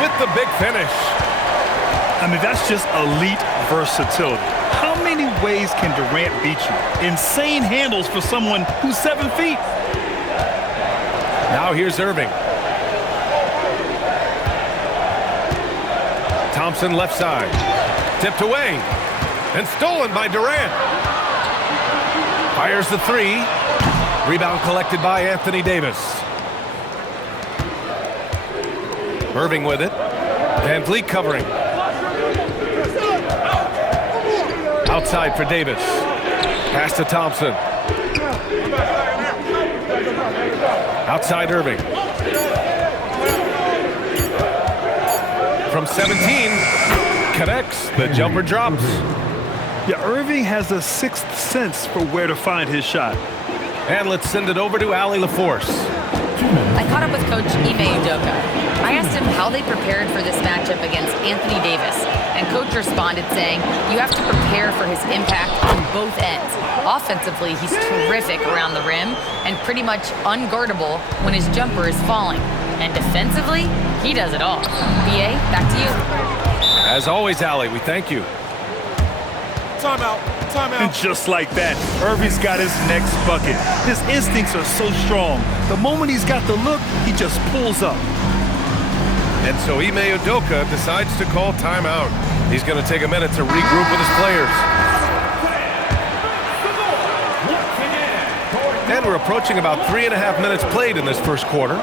with the big finish. I mean, that's just elite versatility. How many ways can Durant beat you? Insane handles for someone who's 7 feet. Now here's Irving. Thompson left side. Tipped away. And stolen by Durant. Fires the three. Rebound collected by Anthony Davis. Irving with it. Van Vliet covering. Outside for Davis. Pass to Thompson. Outside Irving. From 17. Connects. The jumper drops. Yeah, Irving has a sixth sense for where to find his shot. And let's send it over to Allie LaForce. I caught up with Coach Ime Udoka. I asked him how they prepared for this matchup against Anthony Davis, and Coach responded saying, you have to prepare for his impact on both ends. Offensively, he's terrific around the rim and pretty much unguardable when his jumper is falling. And defensively, he does it all. BA, back to you. As always, Allie, we thank you. Timeout. Timeout. And just like that, Irving's got his next bucket. His instincts are so strong. The moment he's got the look, he just pulls up. And so Ime Udoka decides to call timeout. He's going to take a minute to regroup with his players. And we're approaching about 3.5 minutes played in this first quarter.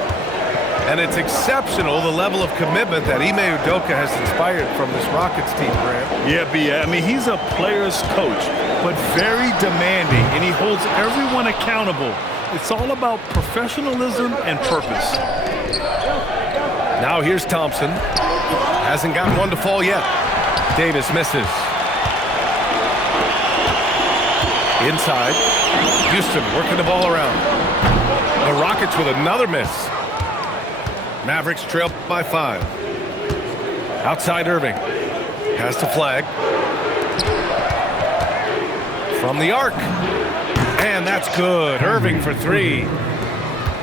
And it's exceptional, the level of commitment that Ime Udoka has inspired from this Rockets team, Grant. Yeah, I mean, he's a player's coach, but very demanding, and he holds everyone accountable. It's all about professionalism and purpose. Now here's Thompson. Hasn't got one to fall yet. Davis misses. Inside. Houston working the ball around. The Rockets with another miss. Mavericks trail by 5. Outside Irving. Pass to Flag. From the arc. And that's good. Irving for 3.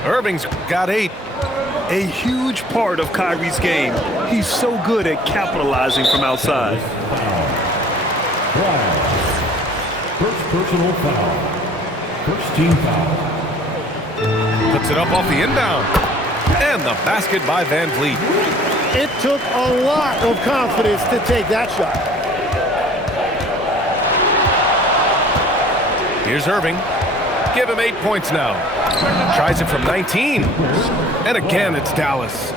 Irving's got 8. A huge part of Kyrie's game. He's so good at capitalizing from outside. First personal foul. First team foul. Puts it up off the inbound. And the basket by Van Vliet. It took a lot of confidence to take that shot. Here's Irving. Give him 8 points now. Tries it from 19. And again, it's Dallas.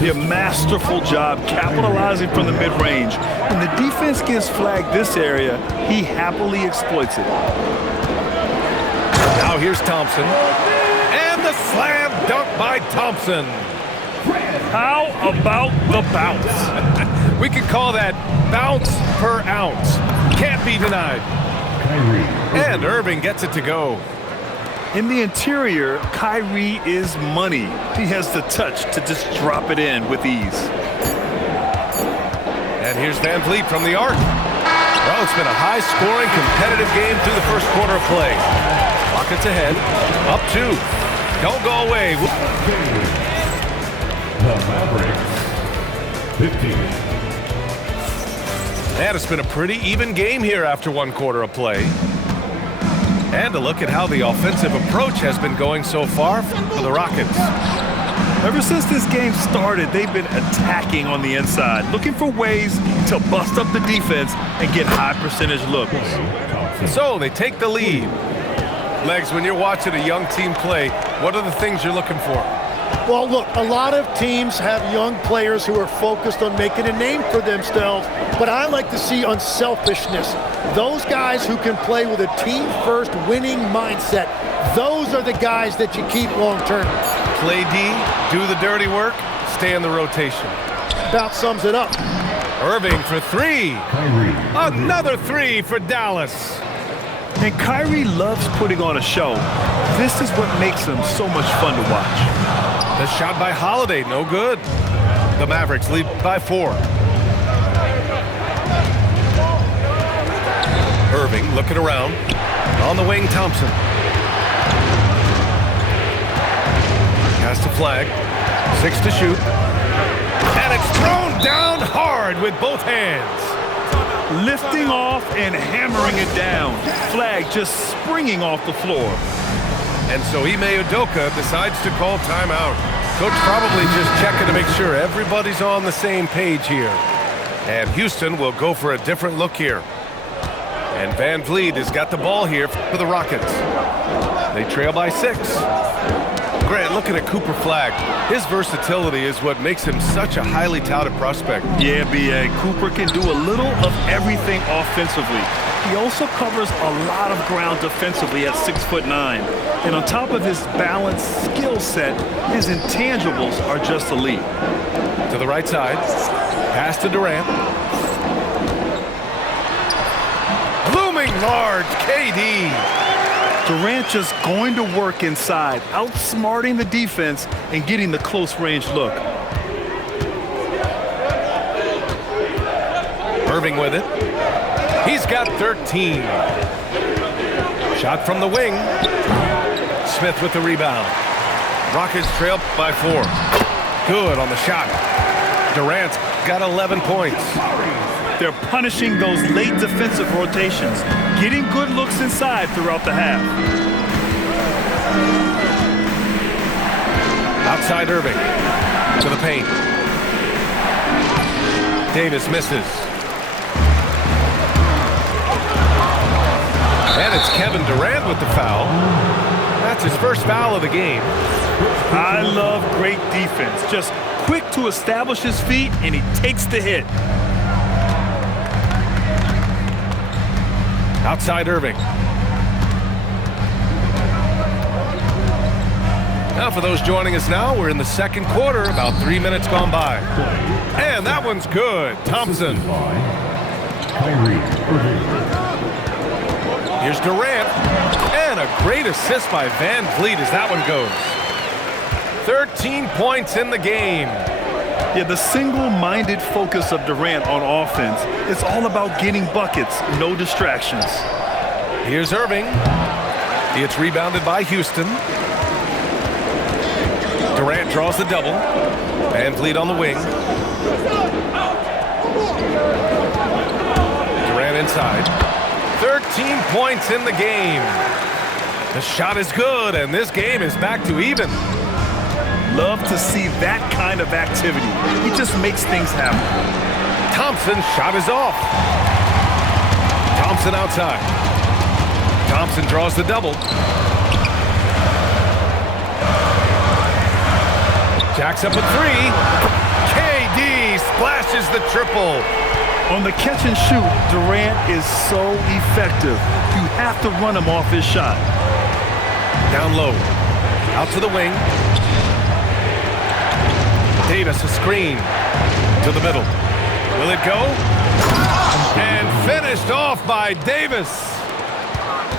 A masterful job capitalizing from the mid-range. When the defense gets flagged this area, he happily exploits it. Now here's Thompson. And the slam dunk by Thompson. How about the bounce? We could call that bounce per ounce. Can't be denied. And Irving gets it to go. In the interior, Kyrie is money. He has the touch to just drop it in with ease. And here's Van Vliet from the arc. Well, it's been a high-scoring, competitive game through the first quarter of play. Rockets ahead. Up 2. Don't go away. The Mavericks, 15. And it's been a pretty even game here after 1 quarter of play. And a look at how the offensive approach has been going so far for the Rockets. Ever since this game started, they've been attacking on the inside, looking for ways to bust up the defense and get high percentage looks. So they take the lead. Legs, when you're watching a young team play, what are the things you're looking for? Well, look, a lot of teams have young players who are focused on making a name for themselves, but I like to see unselfishness. Those guys who can play with a team-first winning mindset, those are the guys that you keep long-term. Play D, do the dirty work, stay in the rotation. About sums it up. Irving for 3. Another 3 for Dallas. And Kyrie loves putting on a show. This is what makes him so much fun to watch. The shot by Holiday, no good. The Mavericks lead by 4. Irving looking around. On the wing, Thompson. Pass to Flag. 6 to shoot. And it's guard with both hands. Lifting off and hammering it down. Flag just springing off the floor. And so Ime Udoka decides to call timeout. Coach probably just checking to make sure everybody's on the same page here. And Houston will go for a different look here. And Van Vliet has got the ball here for the Rockets. They trail by 6. Grant, looking at Cooper Flagg, his versatility is what makes him such a highly touted prospect. Yeah, B.A. Cooper can do a little of everything offensively. He also covers a lot of ground defensively at 6'9". And on top of his balanced skill set, his intangibles are just elite. To the right side, pass to Durant. Looming large, KD. Durant just going to work inside, outsmarting the defense and getting the close-range look. Irving with it. He's got 13. Shot from the wing. Smith with the rebound. Rockets trail by 4. Good on the shot. Durant's got 11 points. They're punishing those late defensive rotations, getting good looks inside throughout the half. Outside Irving to the paint. Davis misses. And it's Kevin Durant with the foul. That's his first foul of the game. I love great defense. Just quick to establish his feet, and he takes the hit. Outside Irving. Now for those joining us now, we're in the second quarter, about 3 minutes gone by. And that one's good. Thompson. Kyrie Irving. Here's Durant. And a great assist by Van Vliet as that one goes. 13 points in the game. Yeah, the single-minded focus of Durant on offense, it's all about getting buckets, no distractions. Here's Irving. It's rebounded by Houston. Durant draws the double. Van Vliet on the wing. Durant inside. 13 points in the game. The shot is good, and this game is back to even. Love to see that kind of activity. He just makes things happen. Thompson's shot is off. Thompson outside. Thompson draws the double. Jacks up a 3. KD splashes the triple. On the catch and shoot, Durant is so effective. You have to run him off his shot. Down low. Out to the wing. Davis a screen to the middle. Will it go? And finished off by Davis.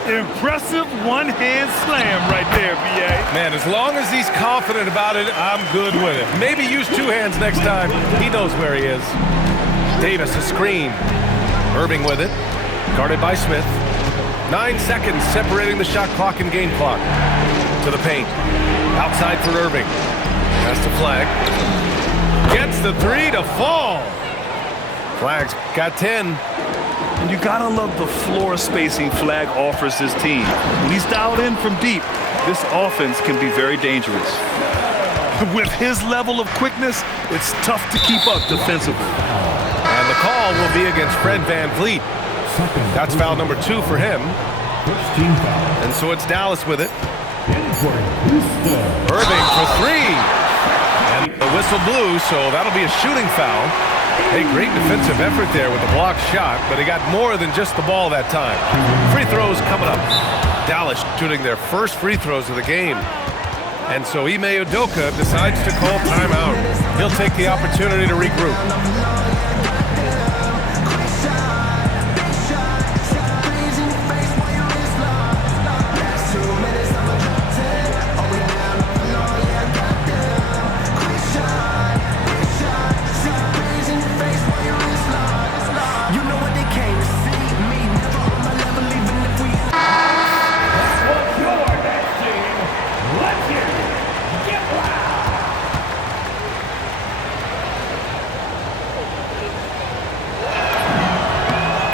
Impressive one-hand slam right there, B.A. Man, as long as he's confident about it, I'm good with it. Maybe use 2 hands next time. He knows where he is. Davis a screen. Irving with it. Guarded by Smith. 9 seconds separating the shot clock and game clock. To the paint. Outside for Irving. Pass to Flagg. Gets the 3 to fall. Flagg's got 10. And you gotta love the floor spacing Flagg offers his team. When he's dialed in from deep, this offense can be very dangerous. With his level of quickness, it's tough to keep up defensively. And the call will be against Fred Van Vliet. That's foul number 2 for him. First team foul. And so it's Dallas with it. In for Houston. Irving for 3. And the whistle blew, so that'll be a shooting foul. Hey, great defensive effort there with the blocked shot, but he got more than just the ball that time. Free throws coming up. Dallas shooting their first free throws of the game. And so Ime Udoka decides to call timeout. He'll take the opportunity to regroup.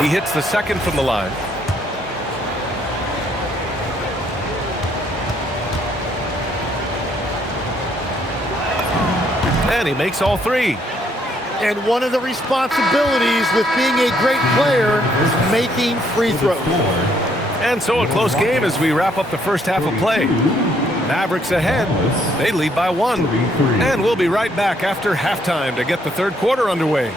He hits the second from the line. And he makes all three. And one of the responsibilities with being a great player is making free throws. And so a close game as we wrap up the first half of play. Mavericks ahead. They lead by 1. And we'll be right back after halftime to get the third quarter underway.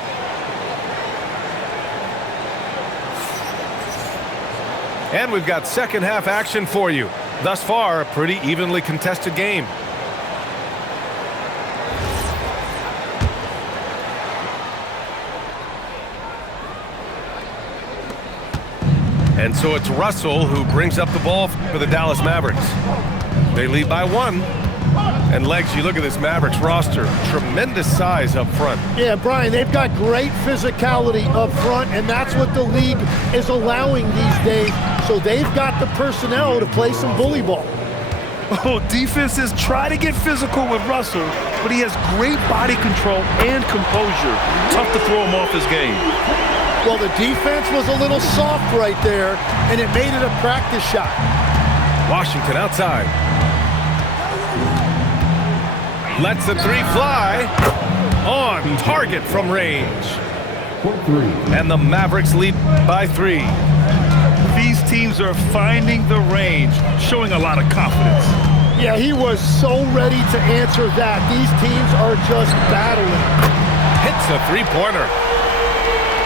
And we've got second half action for you. Thus far, a pretty evenly contested game. And so it's Russell who brings up the ball for the Dallas Mavericks. They lead by 1. And Legs, you look at this Mavericks roster, tremendous size up front. Yeah, Brian, they've got great physicality up front, and that's what the league is allowing these days. So they've got the personnel to play some bully ball. Oh, defenses try to get physical with Russell, but he has great body control and composure. Tough to throw him off his game. Well, the defense was a little soft right there, and it made it a practice shot. Washington outside. Lets the three fly. On target from range. And the Mavericks lead by 3. These teams are finding the range, showing a lot of confidence. Yeah, he was so ready to answer that. These teams are just battling. Hits a three-pointer.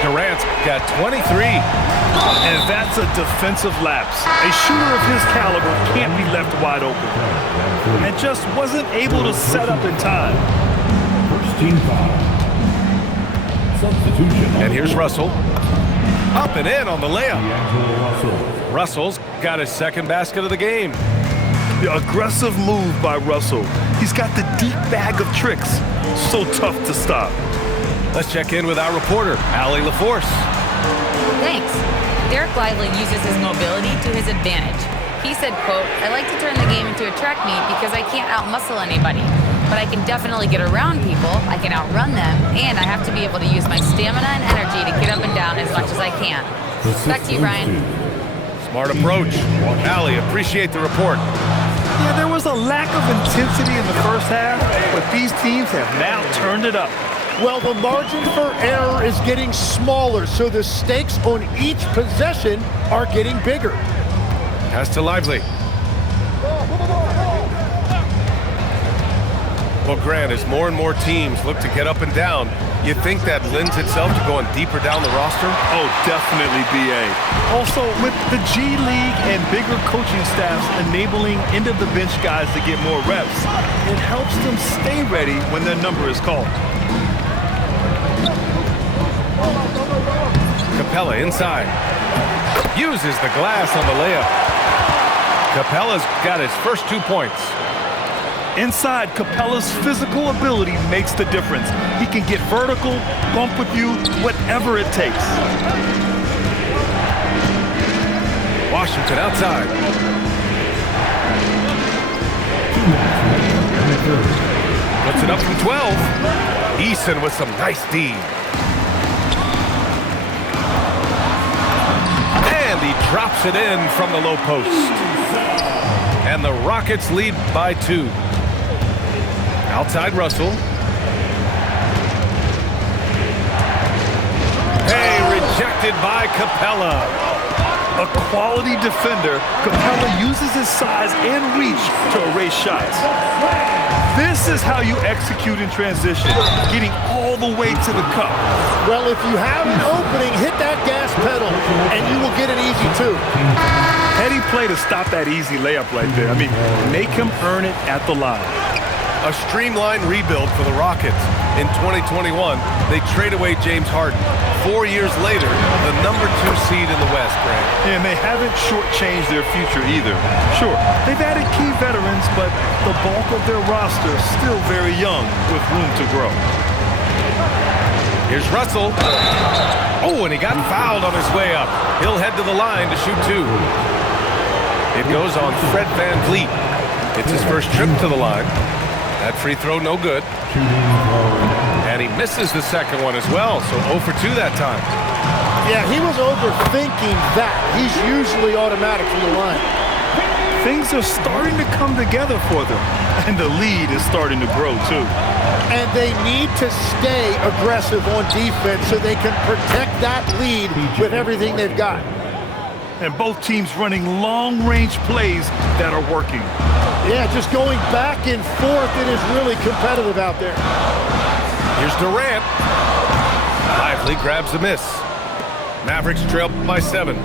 Durant's got 23. And that's a defensive lapse. A shooter of his caliber can't be left wide open. And just wasn't able to set up in time. First team foul. Substitution. And here's Russell. Up and in on the layup. D'Angelo Russell. Russell's got his second basket of the game. The aggressive move by Russell. He's got the deep bag of tricks. So tough to stop. Let's check in with our reporter, Allie LaForce. Thanks. Derek Lively uses his mobility to his advantage. He said, quote, "I like to turn the game into a track meet because I can't outmuscle anybody. But I can definitely get around people, I can outrun them, and I have to be able to use my stamina and energy to get up and down as much as I can." Back to you, Brian. Smart approach. Allie, appreciate the report. Yeah, there was a lack of intensity in the first half, but these teams have now turned it up. Well, the margin for error is getting smaller, so the stakes on each possession are getting bigger. Pass to Lively. Well, Grant, as more and more teams look to get up and down, you think that lends itself to going deeper down the roster? Oh, definitely, B.A. Also, with the G League and bigger coaching staffs enabling end-of-the-bench guys to get more reps, it helps them stay ready when their number is called. Capella inside. Uses the glass on the layup. Capella's got his first 2 points. Inside, Capella's physical ability makes the difference. He can get vertical, bump with you, whatever it takes. Washington outside. Puts it up from 12. Eason with some nice D. And he drops it in from the low post. And the Rockets lead by 2. Outside Russell. Hey, rejected by Capella. A quality defender, Capella uses his size and reach to erase shots. This is how you execute in transition, getting all the way to the cup. Well, if you have an opening, hit that gas pedal, and you will get an easy 2. Heady play to stop that easy layup right there. I mean, make him earn it at the line. A streamlined rebuild for the Rockets. In 2021, they trade away James Harden. 4 years later, the number 2 seed in the West, Grant. And they haven't shortchanged their future either. Sure, they've added key veterans, but the bulk of their roster is still very young with room to grow. Here's Russell. Oh, and he got fouled on his way up. He'll head to the line to shoot 2. It goes on Fred VanVleet. It's his first trip to the line. That free throw no good. And he misses the second one as well, so 0 for 2 that time. Yeah, he was overthinking that. He's usually automatic from the line. Things are starting to come together for them, and the lead is starting to grow too. And they need to stay aggressive on defense so they can protect that lead with everything they've got. And both teams running long-range plays that are working. Yeah, just going back and forth, it is really competitive out there. Here's Durant. Lively grabs a miss. Mavericks trail by 7.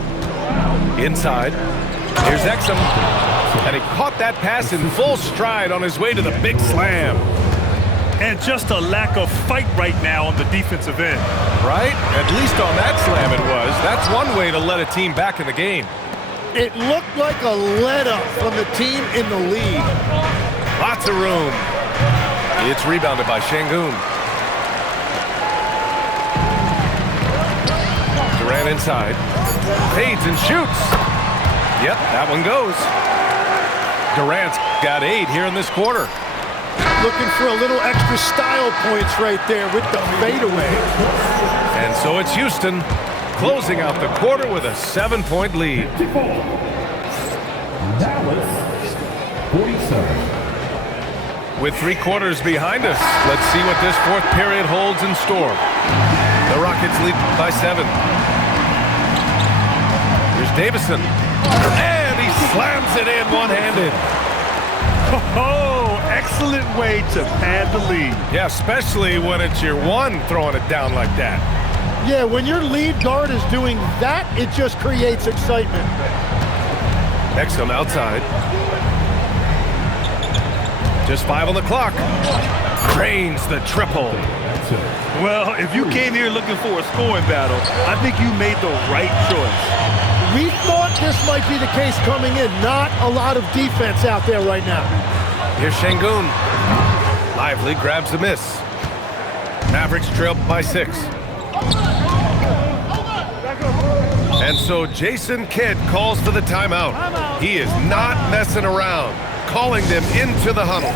Inside. Here's Exum. And he caught that pass in full stride on his way to the big slam. And just a lack of fight right now on the defensive end. Right? At least on that slam it was. That's one way to let a team back in the game. It looked like a let-up from the team in the lead. Lots of room. It's rebounded by Şengün. Durant inside. Fades and shoots. Yep, that one goes. Durant's got 8 here in this quarter. Looking for a little extra style points right there with the fadeaway. And so it's Houston closing out the quarter with a 7-point lead. Dallas, 47. With 3 quarters behind us, let's see what this 4th period holds in store. The Rockets lead by 7. Here's Davison. And he slams it in one-handed. Oh, excellent way to pad the lead. Yeah, especially when it's your one throwing it down like that. Yeah, when your lead guard is doing that, it just creates excitement. Exum outside. Just 5 on the clock. Drains the triple. Well, if you came here looking for a scoring battle, I think you made the right choice. We thought this might be the case coming in. Not a lot of defense out there right now. Here's Şengün. Lively grabs a miss. Mavericks trail by 6. And so Jason Kidd calls for the timeout. He is not messing around, calling them into the huddle.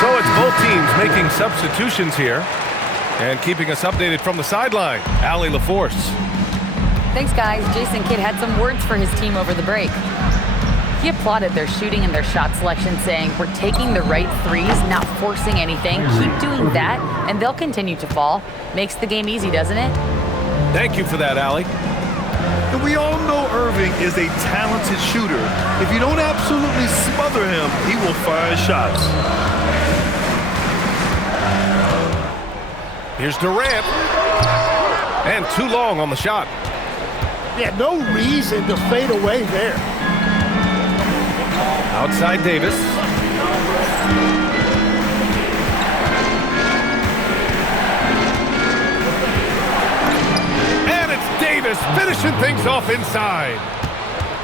So it's both teams making substitutions here and keeping us updated from the sideline. Allie LaForce. Thanks, guys. Jason Kidd had some words for his team over the break. He applauded their shooting and their shot selection, saying, "We're taking the right threes, not forcing anything. Keep doing that, and they'll continue to fall." Makes the game easy, doesn't it? Thank you for that, Allie. And we all know Irving is a talented shooter. If you don't absolutely smother him, he will find shots. Here's Durant. And too long on the shot. Yeah, no reason to fade away there. Outside Davis. And it's Davis finishing things off inside.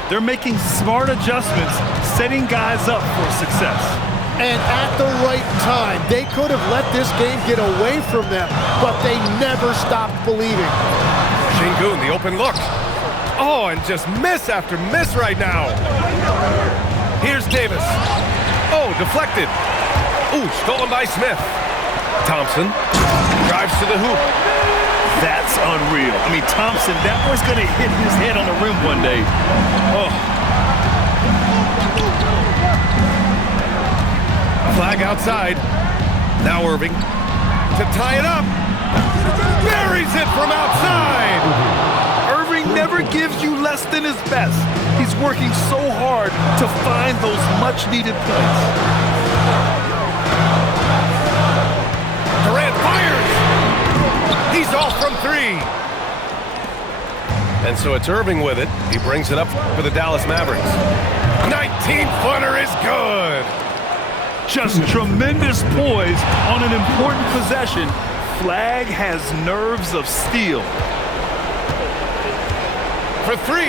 They're making smart adjustments, setting guys up for success. And at the right time, they could have let this game get away from them, but they never stopped believing. Şengün, the open look. Oh, and just miss after miss right now. Here's Davis. Oh, deflected. Ooh, stolen by Smith. Thompson drives to the hoop. That's unreal. I mean, Thompson, that boy's going to hit his head on the rim one day. Oh. Flag outside. Now Irving to tie it up. Buries it from outside. Irving never gives you less than his best. He's working so hard to find those much-needed points. Durant fires. He's off from 3. And so it's Irving with it. He brings it up for the Dallas Mavericks. 19-footer is good. Just tremendous poise on an important possession. Flag has nerves of steel. For 3.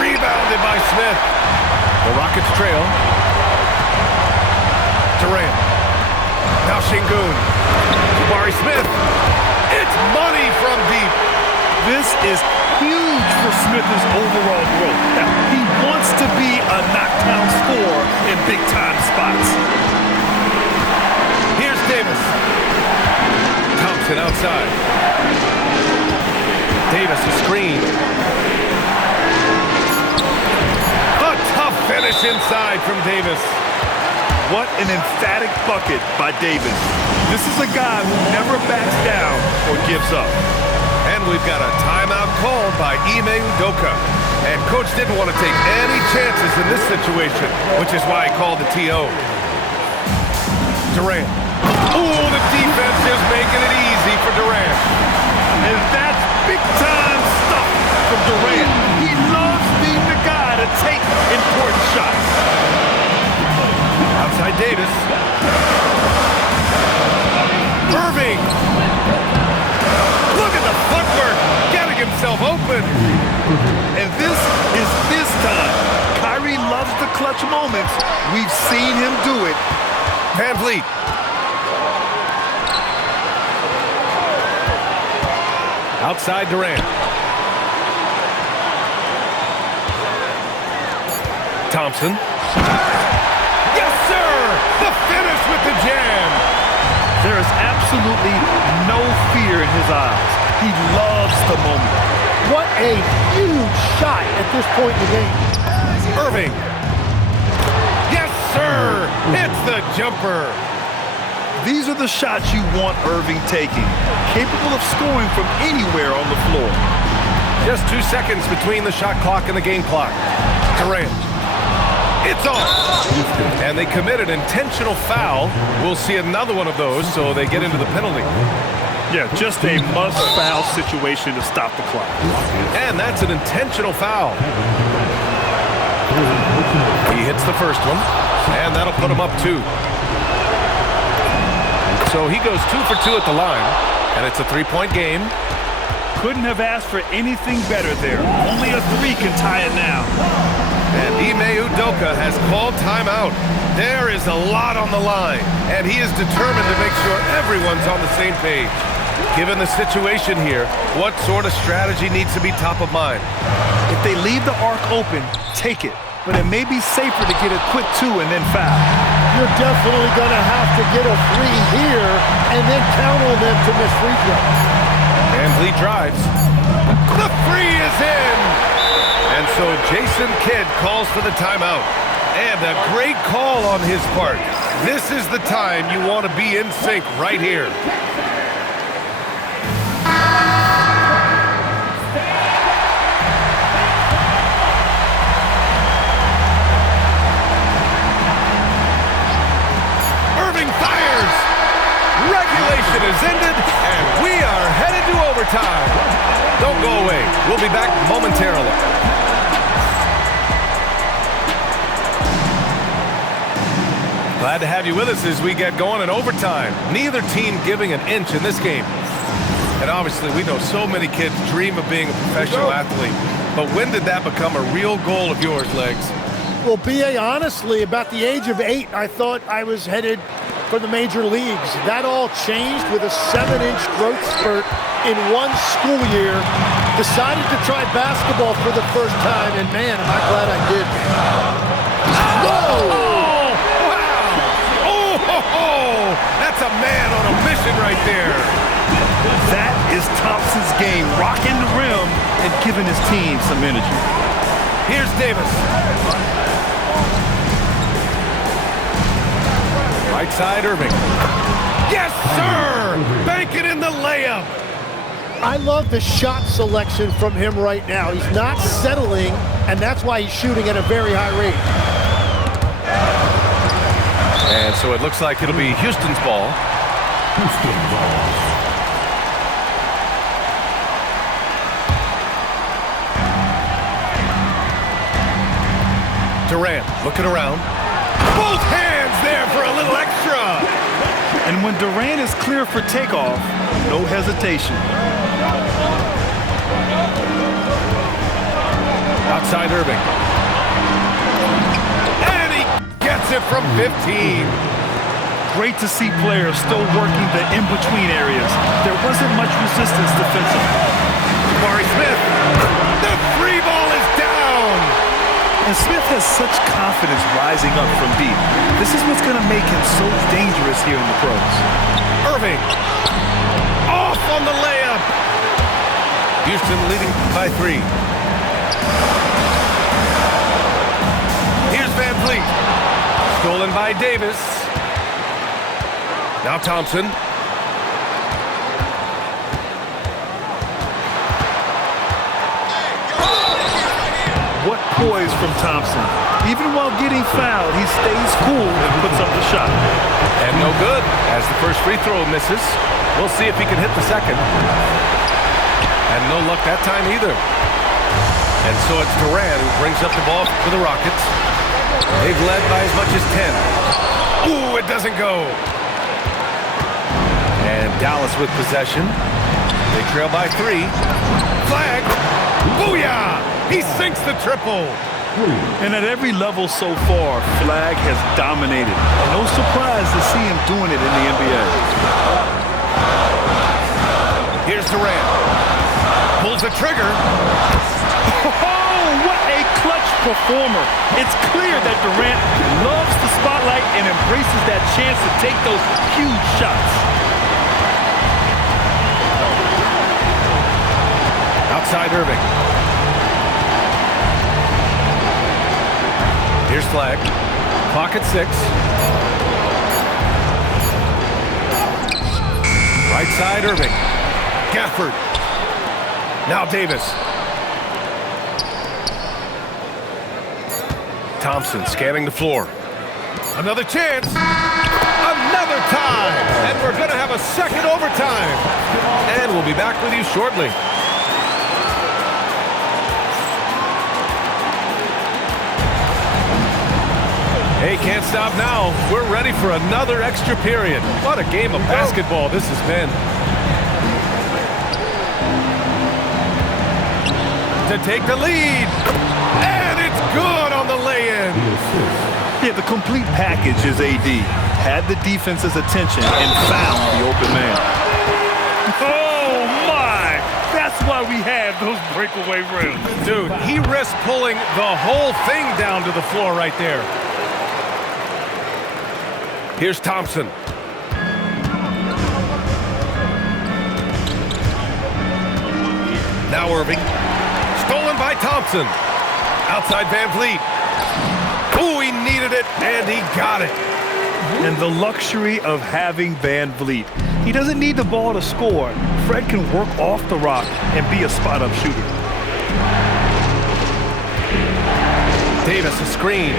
Rebounded by Smith. The Rockets trail. Durant. Now Şengün. Jabari Smith. It's money from This is huge for Smith's overall growth. Now, he wants to be a knockdown scorer in big-time spots. Here's Davis. Thompson outside. Davis a screen. A tough finish inside from Davis. What an emphatic bucket by Davis. This is a guy who never backs down or gives up. And we've got a timeout called by Ime Udoka. And coach didn't want to take any chances in this situation, which is why he called the TO. Durant. Oh, the defense is making it easy for Durant. And that's big-time stuff from Durant. He loves being the guy to take important shots. Outside Davis. Irving. Look at the footwork. Getting himself open. And this is his time. Kyrie loves the clutch moments. We've seen him do it. Van Vliet. Outside Durant. Thompson. Yes, sir! The finish with the jam. There is absolutely no fear in his eyes. He loves the moment. What a huge shot at this point in the game. Irving. Yes, sir! It's the jumper. These are the shots you want Irving taking. Capable of scoring from anywhere on the floor. Just 2 seconds between the shot clock and the game clock. Durant. It's off. And they committed intentional foul. We'll see another one of those, so they get into the penalty. Yeah, just a must-foul situation to stop the clock. And that's an intentional foul. He hits the first one, and that'll put him up 2. So he goes 2 for 2 at the line, and it's a 3-point game. Couldn't have asked for anything better there. Only a 3 can tie it now. And Ime Udoka has called timeout. There is a lot on the line, and he is determined to make sure everyone's on the same page. Given the situation here, what sort of strategy needs to be top of mind? If they leave the arc open, take it. But it may be safer to get a quick 2 and then foul. You're definitely going to have to get a 3 here and then count on them to miss free throws. Van Vliet drives. The 3 is in! And so Jason Kidd calls for the timeout. And a great call on his part. This is the time you want to be in sync right here. Irving fires! Regulation is ended, and we are headed to overtime. Don't go away. We'll be back momentarily. Glad to have you with us as we get going in overtime. Neither team giving an inch in this game. And obviously, we know so many kids dream of being a professional athlete. But when did that become a real goal of yours, Legs? Well, B.A., honestly, about the age of 8, I thought I was headed for the major leagues. That all changed with a 7-inch growth spurt in one school year. Decided to try basketball for the first time, and man, am I glad I did. Oh! That's a man on a mission right there. That is Thompson's game, rocking the rim and giving his team some energy. Here's Davis. Right side, Irving. Yes, sir! Bank it in the layup. I love the shot selection from him right now. He's not settling, and that's why he's shooting at a very high rate. And so it looks like it'll be Houston's ball. Houston ball. Durant looking around. Both hands there for a little extra. And when Durant is clear for takeoff, no hesitation. Outside Irving. And he gets it from 15. Great to see players still working the in-between areas. There wasn't much resistance defensively. Jabari Smith. The three ball is down. And Smith has such confidence rising up from deep. This is what's going to make him so dangerous here in the pros. Irving. Off on the layup. Houston leading by 3. Here's Van Vliet. Stolen by Davis. Now Thompson. What poise from Thompson. Even while getting fouled, he stays cool and puts up the shot. And no good as the first free throw misses. We'll see if he can hit the second. And no luck that time either. And so it's Durant who brings up the ball for the Rockets. They've led by as much as 10. Ooh, it doesn't go. And Dallas with possession. They trail by 3. Flag. Booyah! He sinks the triple. And at every level so far, Flag has dominated. No surprise to see him doing it in the NBA. Here's Durant. Pulls the trigger. Oh, what a clutch performer. It's clear that Durant loves the spotlight and embraces that chance to take those huge shots. Outside Irving. Here's Flag. Clock at 6. Right side Irving. Gafford. Now Davis. Thompson scanning the floor. Another chance. Another time. And we're going to have a second overtime. And we'll be back with you shortly. Hey, can't stop now. We're ready for another extra period. What a game of basketball this has been. To take the lead. And it's good on the lay-in. Yeah, the complete package is AD. Had the defense's attention and found the open man. Oh, my! That's why we have those breakaway rims. Dude, he risked pulling the whole thing down to the floor right there. Here's Thompson. Now Irving. Stolen by Thompson. Outside Van Vliet. Ooh, he needed it, and he got it. And the luxury of having Van Vliet. He doesn't need the ball to score. Fred can work off the rock and be a spot-up shooter. Davis a screen.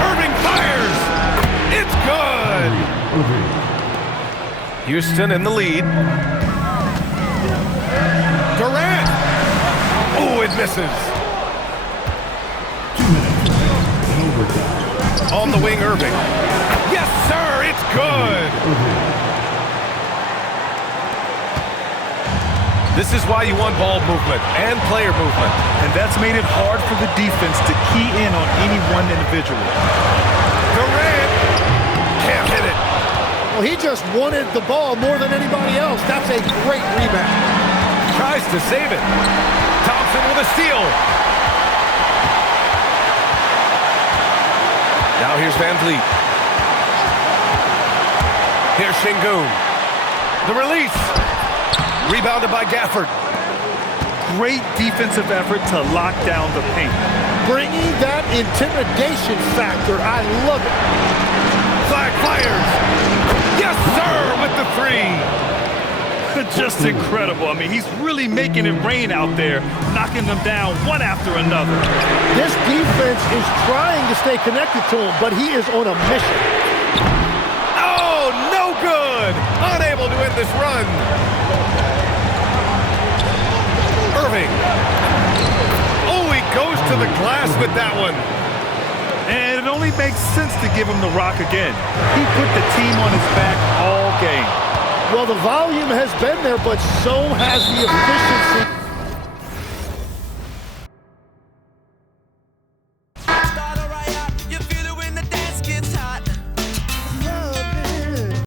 Irving fires. It's good. Houston in the lead. Durant. Oh, it misses. 2 minutes. Overtime. On the wing, Irving. Yes, sir. It's good. This is why you want ball movement and player movement. And that's made it hard for the defense to key in on any one individual. Durant can't hit it. Well, he just wanted the ball more than anybody else. That's a great rebound. Tries to save it. Thompson with a steal. Now here's Van Vliet. Here's Şengün. The release. Rebounded by Gafford. Great defensive effort to lock down the paint. Bringing that intimidation factor. I love it. Flag fires. Yes, sir, with the 3. Just incredible. I mean, he's really making it rain out there, knocking them down one after another. This defense is trying to stay connected to him, but he is on a mission. Oh, no good. Unable to end this run. Irving. Oh, he goes to the glass with that one. And it only makes sense to give him the rock again. He put the team on his back all game. Well, the volume has been there, but so has the efficiency.